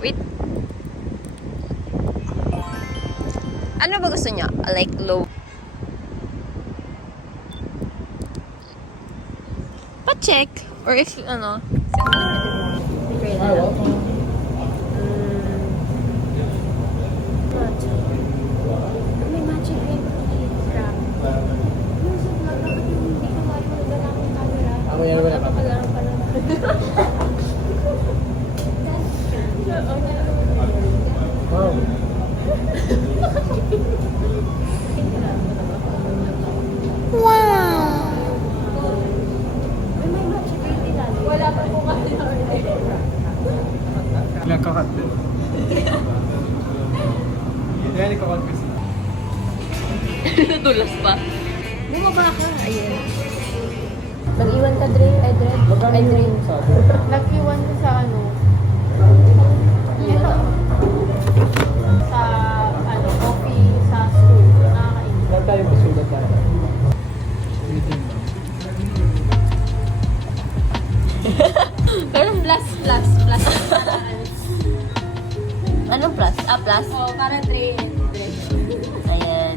Wait. Ano ba gusto niya? Like low? Pa-check. Or if, ano? May matcha green tea. Crap. Ako yan wala pa. Wow. Wala pa po kasi Nakakat din. Yan, ikakat kasi. Nadulas pa. bumaba ka. Ayun. Nag-iwan ka, Dre. Ay, Dre. Magkano yung sabi? Nag-iwan ka sa ano? Ito. Sa, ano, coffee sa school. Nakakain. Saan tayo pasulat tayo? Waiting lang. Pero plus. Ano plus? Ah, plus? Oo, para Dre. Ayan.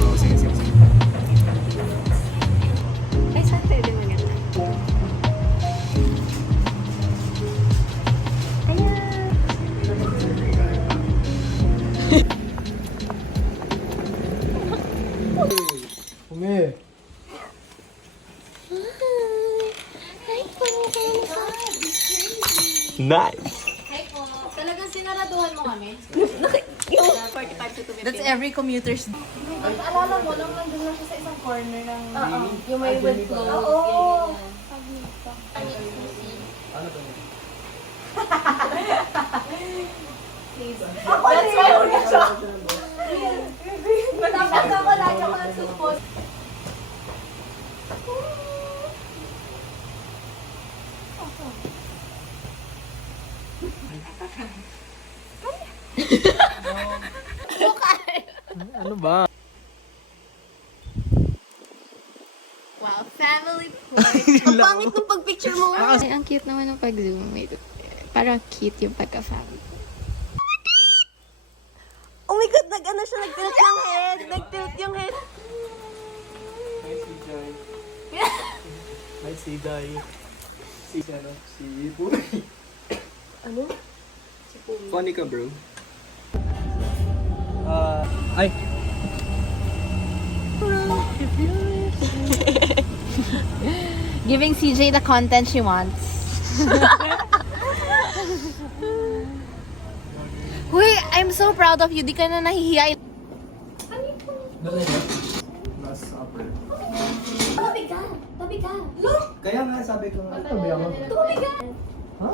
Oh, sige. Ay, saan pwede maganda? Umi. Nice. Hi po. Talagang sinaraduhan mo kami? 45 to 250. That's every commuter's... Alala mo, lang nandun lang siya sa isang corner ng... Yung may with clothes. Oo. That's why una siya. Dapat ako lagi ako nagsusupot. Ano ba? Wow, family portrait. Ang pangit ng pag-picture mo. Ay, ang cute naman ng pag-zoom. Wait, parang cute yung pagka-family. Oh my God, nag-ano siya, nag-tilt yung head. Nag-tilt yung head. Hi, si Jai. Hi, si Dai. Si ano? Si Puy. Ano? Funny ka, bro. Ay. Giving CJ the content she wants. Huy, I'm so proud of you. Di ka na nahihiya. Nasa yun? Last supper. Tabi ka. Kaya nga sabi ko nga. Tabi ako. Ha?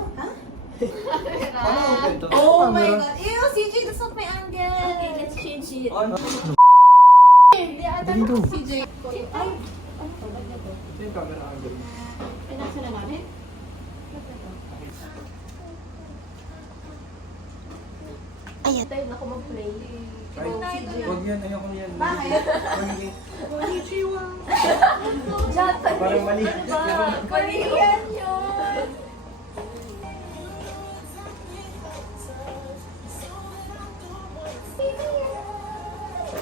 Paano ako ganito? Oh my God. Ew, CJ, that's not my angle. Okay, let's change it. Ano? Hindi, ata Dito. CJ. Ay, Ito yung camera angle. ay, nasa na namin? Ayan. Tayo na ako mag-play. Ay, huwag yan. Ayoko yan. Bakit? Konnichiwa. Diyan, Parang mali. Mali yan yun.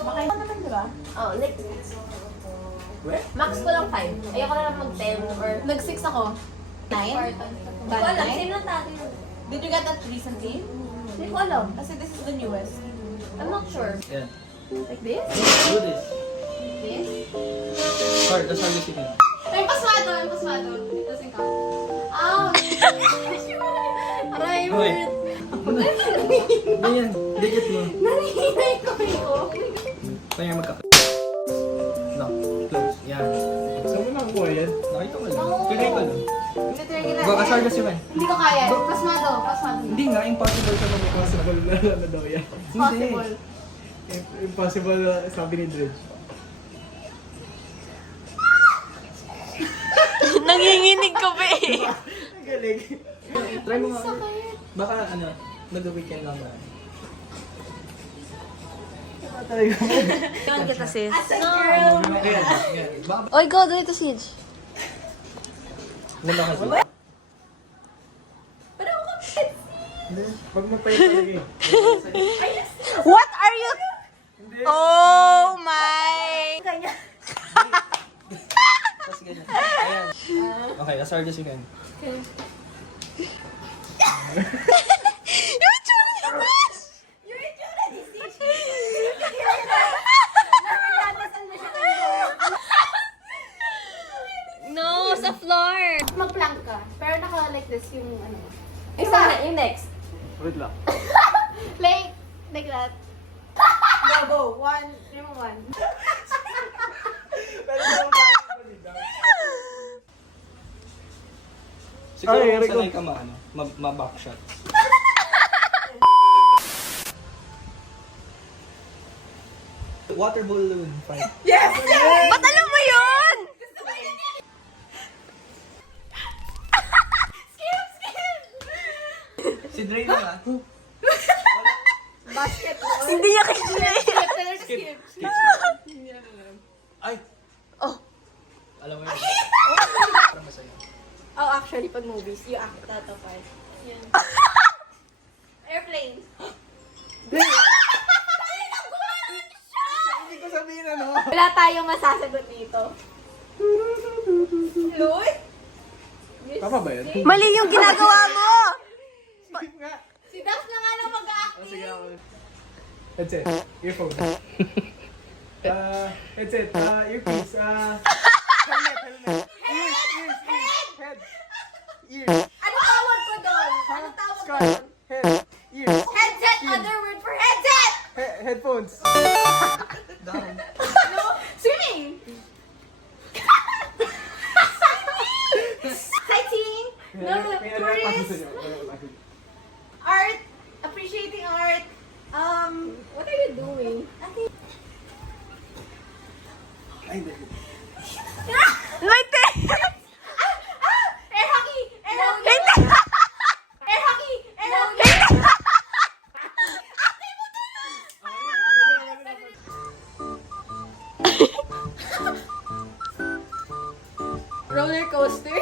Makaya naman, di ba? Oh, like, max ko lang 5. Ayoko na lang mag-10 or... Nag-6 ako. 9? Wala, same lang tayo. Did you get that recently? Hindi ko alam. Kasi this is the newest. I'm not sure. Yeah. Like this? Do this. This? Hard, that's how you sit it. Yung paswado. It doesn't count. Ow! Aray, Hoy. word. Ganyan. Dikit mo. Naninay ko yun. Kaya magka... No. Close. Yan. Saan mo lang? makukuha yan? Nakita ko lang. Tigay ko lang. Hindi Baka sargas yun. Hindi ko kaya. Pasmado. Hindi nga, impossible siya mag-impossible na ano daw yan. Possible. Impossible sabi ni Dredge. Nanginginig ko ba eh. Ang galing. Try mo nga. Baka ano, mag-weekend lang ba? Talaga. Iwan kita sis. Girl. Ayan, ayan. Baka Oy, go, do it to Siege. Wala kasi. Pag mo pa yung talaga eh. What are you? Oh my! Tapos ganyan. Ayan. Okay, asargas yun. No, sa floor. Mag-plank ka. Pero naka-like this yung ano. Isa, yung next. Wait lang. Like that. Go. 1, 3, 1. Siguro Ay, kung Rico. sanay ka ma-backshot. Water balloon fight. Ba't alam mo yun? Si Dre na nga. Hindi niya kaya. Skip. Ay! Oh. Alam mo yun. Parang masaya. Oh, actually, pag movies, you act that part. Yan. Airplane. Hindi ko sabihin ano. Wala tayong masasagot dito. Lloyd? Tama ba yan? Mali yung ginagawa mo. Skip nga. Si Dax na nga lang Oh, mag-acting. sige ako. Headset. Earphone. Headset. Earpiece. Helmet. Ears. Head. Ears. Ano tawag ko doon? Ano tawag ko Scarf. doon? Head. Ears. Headset! Other word for headset! Headphones. Down. No? Swimming! Sightseeing! No, May ano yung pasok tourist! sa'yo? Art! Appreciating art! What are you doing? Ay, hindi. Wait, Air hockey! Air hockey! Hindi. Air hockey! Air hockey! Roller coaster?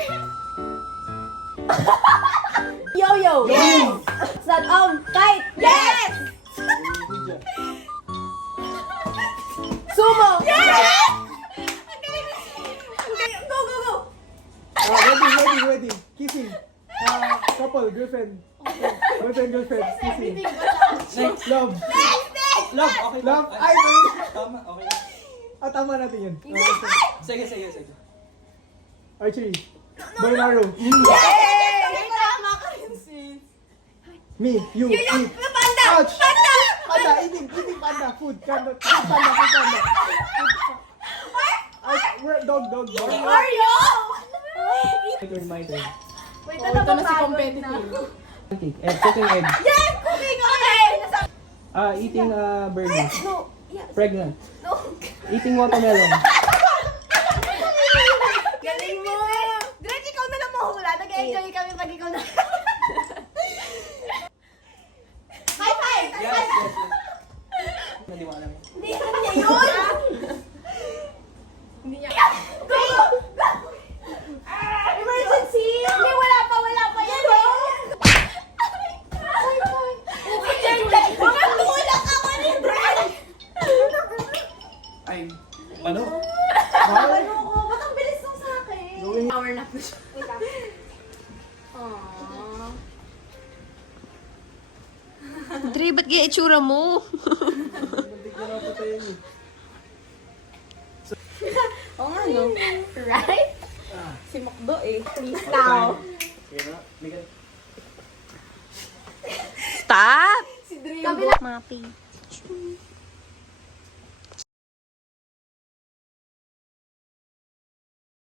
Yo-yo! Yes! Sad kite! Yes! Sumo! Yes! Go! Ready. Kissing. Couple, girlfriend. Girlfriend. Kissing. Next. Love. Love, okay. Love. Ay, Ay, tama, okay. tama natin yun. Sige. Archery. Boy and arrow. Yay! Tama ka rin, sis. Me, you, eat. Panda! Ouch! Panda, eating panda. Food, panda. Dog. Mario! My turn. Wait, ito na si competitive. Cooking egg. Yes! Cooking! Okay! Eating burger. No. Yes. Pregnant. No. Eating watermelon. Galing mo! Dredge, ikaw na lang mahula. Nag-enjoy kami pag ikaw na. High five! Yes. Hindi mo alam. Hindi niya yun! Hindi niya. Go! Emergency! Hindi, wala pa yan. Mamatulak ako ni Dredge! Ay, ano? Ano ko? Ba't ang bilis nung sa akin? Power nap na siya. Wait lang. Aww. Dre, ba't kaya itsura mo? Oo nga, no? Right? Si Mokdo eh. Please now. Stop! Si Dre. Mapping.